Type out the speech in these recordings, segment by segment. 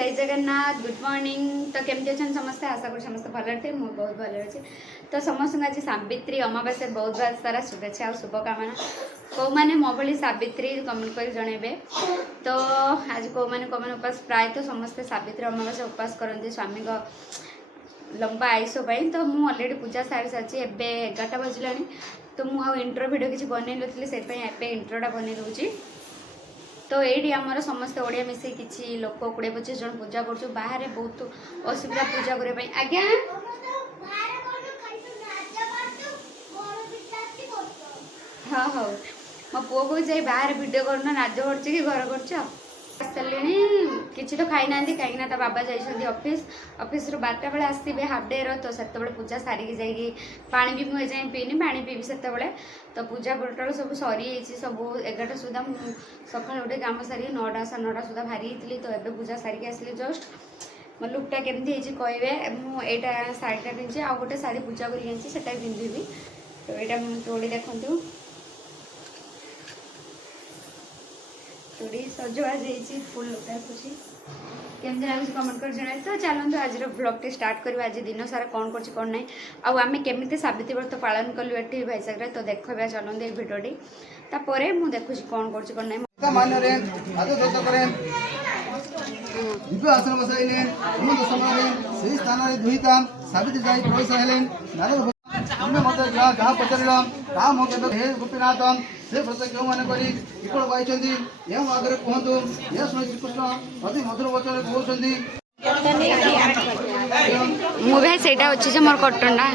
जय Jagannath good morning. तो केमती अच्छा समस्ते आशा कर समस्त भल थे मुझे बहुत भल अच्छे। तो समस्त आज सावित्री अमावास्या बहुत बहुत सारा शुभेच्छा और शुभकामना। कौ मैंने मो भली सावित्री कमेंट कर जनइबे। तो आज कौ मैंने उपास प्राय तो समस्ते सावित्री अमावास्या उपास करते स्वामी लंबा आयुष पाई। तो मुझे अलरेडी पूजा सारी सारी एवं 11टा बजला। तो मुझे इंट्रो वीडियो किसी बनई नी से इंट्रोटा बनई दूसरी। तो ये आमर समस्ते ओडिया मिसे किसी लोक 20-25 जन पूजा कर बाहर बहुत असुविधा पूजा करने। आज्ञा हाँ हाँ मो पुओ को जाए बाहर वीडियो करना नाज कर घर कर सारे किसी तो खाई ना कहीं बाबा जाइए ऑफिस ऑफिस 12टा बेले आसवे हाफ डे तो से पूजा सारिकी जाइए पानी भी मुझे जाए पीनी पानी पीबी से तो पूजा टोटाल सब सरी सब 11टा सुधा सका गोटे कम सारी 9टा 9:30 सुधा बाहरी थी। तो ये पूजा सारिकी आसली जस्ट मो लुकटा केमती कहे मुझा शाढ़ीटा पिंधि आ गोटे शाढ़ी पूजा करके पिंधि। तो यहाँ मुझे तोड़ी देखूँ तोड़ी सजबाज फुल लुटा खुशी केमती लगे कमेंट कर जन। तो चलते आज ब्लॉग टे स्टार्ट करूँ। आज दिन सारा कौन कर ना आम केमी सावित्री व्रत पालन कलु ये वैशाख तो देखा चलते ये भिडटी तापर मुझे देखुँ कौन जहाँ पचार राम हे गोपीनाथ से व्रत क्यों मैंने विफल पाई आगे कहतु यह शुणी श्रीकृष्ण अति मधुर वचन कहते मुझे सेटा अच्छी से मोर कटना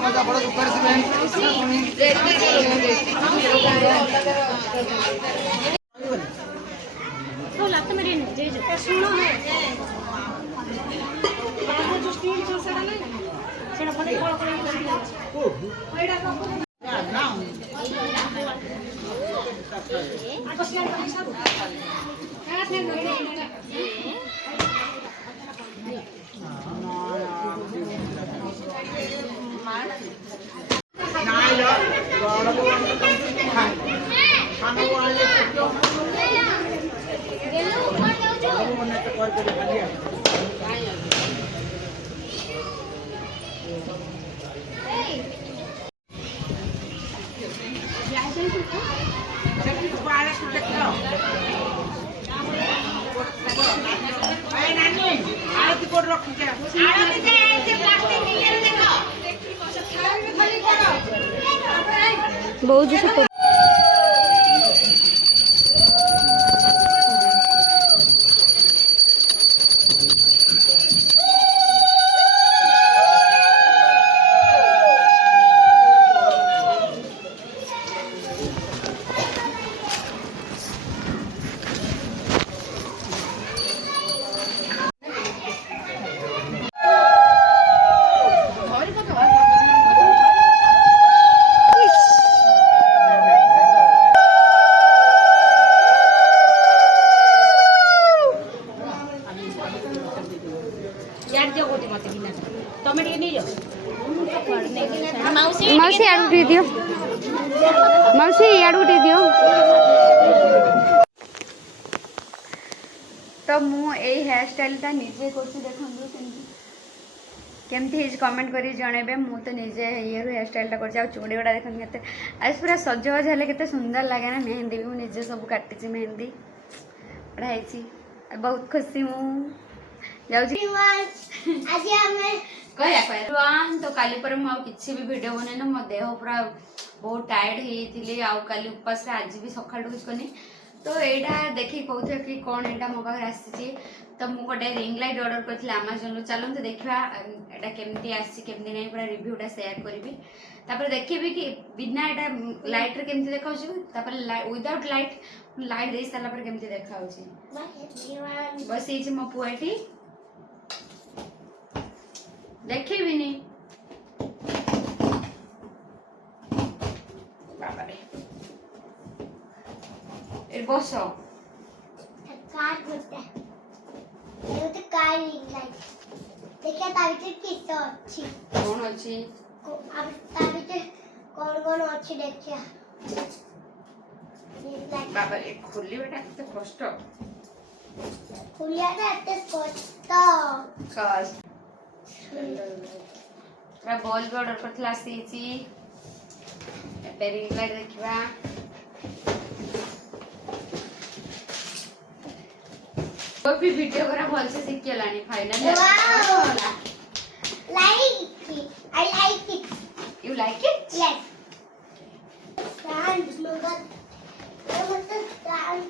मजा बड़ा दुख बहुत मौसी आड़ू दियो मौसी आड़ू दियो। तो मु हेयर स्टाइलटा निजे कर केमती कमेंट कर जनइबे। मु तो निजे ये हेयर स्टाइलटा कर चूड़ी गुड़ा देखते आज पूरा सजबाज हेल्ले के सुंदर लगे ना। मेहंदी भी मुझे सब काटी मेहंदी पढ़ाई बहुत खुशी तो काली पर मुझे भी वीडियो बनैन मो देह पूरा बहुत टायर्ड होती आली उपास आज भी सका कुछ करनी। तो यहाँ देखिए कहते कि कौन यहाँ मो पाखे आसी। तो मुझे गोटे रिंग लाइट ऑर्डर करी आमाजन चलते देखा यहाँ केमती आमती नहीं पूरा रिव्यूटा सेयार करी तापर देखी कि बिना यहाँ लाइट रे केमती देखा विदाउट लाइट लाइट दे सारा पर केमती देखा बस मो पुआटी देखेबिनी बाबा रे ए बस ତା ଭିତରେ କିସ ଅଛି କଣ ଅଛି ତା ଭିତରେ କଣ ଅଛି ଦେଖିଆ ବାବାରେ ଖୋଲିବାଟା କେତେ କଷ୍ଟ ଖୋଲିଆଟା ଏତେ କଷ୍ଟ ପୁରା ବଲ୍ ବି ଅର୍ଡର କରିଥିଲା ଆସିଛି ଏବେ ରିଙ୍ଗ ଲାଇଟ୍ ଦେଖିବା ବି ଭିଡିଓ କରା ଭଲସେ ଶିଖିଗଲାଣି finally I like it. You like it? Yes. Stand, look at. Look at the stand.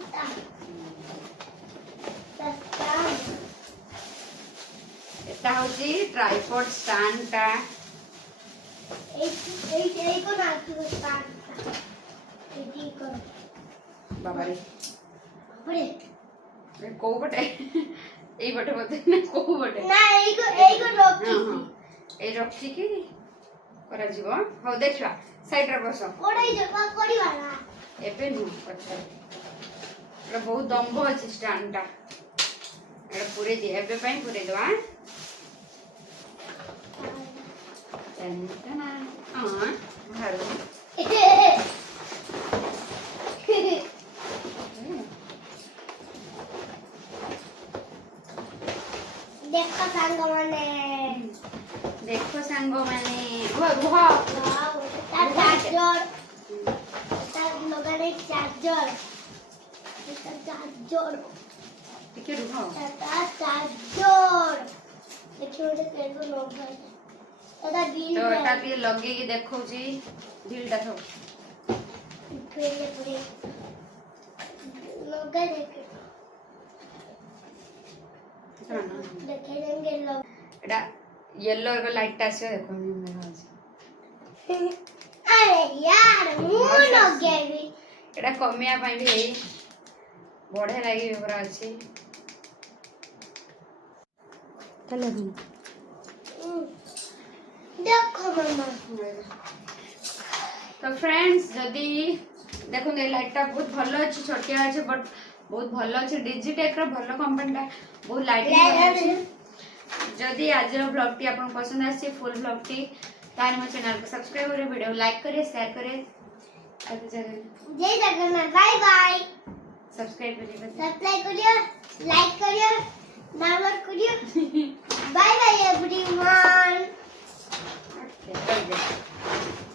The stand. এটা হচ্ছে ট্রাইপড স্ট্যান্ডটা এই কোন আছে stand? এই কোন? বাবারে বাবারে কোউ বটে এই বটে বলতে না কোউ বটে না এই কোন রকি এই রক্ষিকি କରାଯିବ ହଉ ଦେଖିବା ସାଇଡରେ ବସ କୋଡେଇ ଜବା କରିବା ନା ଏବେ ନୁହଁ ପଛରେ ଏଟା ବହୁତ ଦମ୍ଭ ଅଛି ଷ୍ଟାଣ୍ଡଟା ଏଟା ପୁରେଇ ଦିଏ ଏବେ ପାଇଁ ପୁରେଇ ଦେବା ବାହାରୁ ଦେଖ ସାଙ୍ଗମାନେ ଦେଖ ସାଙ୍ଗମାନେ ରୁହ ତା ଚାର୍ଜର ତା ଲଗାରେ ଚାର୍ଜର ଟିକେ ରୁହ ତା ଚାର୍ଜର ଦେଖିବ ଗୋଟେ କେବେ ଲଗାଏ ତା ବିଲ୍ ତ ଏଟା ଟିକେ ଲଗେଇକି ଦେଖଉଛି ବିଲଟା ଥାଉ ପୁରେ ଲଗାଏ ଦେଖେ ଦେଖେ ଦେंगे लोग ଏଟା येलो का लाइट ଆସିବ ଦେଖ अरे यार ମୁଁ ଲଗେଇବି ଏଟା କମିଆ ପାଇଁ ବି ହେଇ ବଢିଆ ଲାଗି ପୁରା ଅଛି ତାହେଲେ ଦେଖ ମାମା तो फ्रेंड्स जदि देखो ये लाइटटा बहुत भलो अछि छोटिया अछि बट बहुत भलो अछि डिजिटेक रो भलो कंपनीटा बहुत लाइटिंग अछि जदि आज रो ब्लॉग टी आपन पसंद आछि फुल ब्लॉग टी तार मो चैनल को सब्सक्राइब करे वीडियो लाइक करे शेयर करे जय जगन्नाथ बाय बाय सब्सक्राइब करिए करियो लाइक करियो डाउनलोड करियो बाय बाय एवरीवन ओके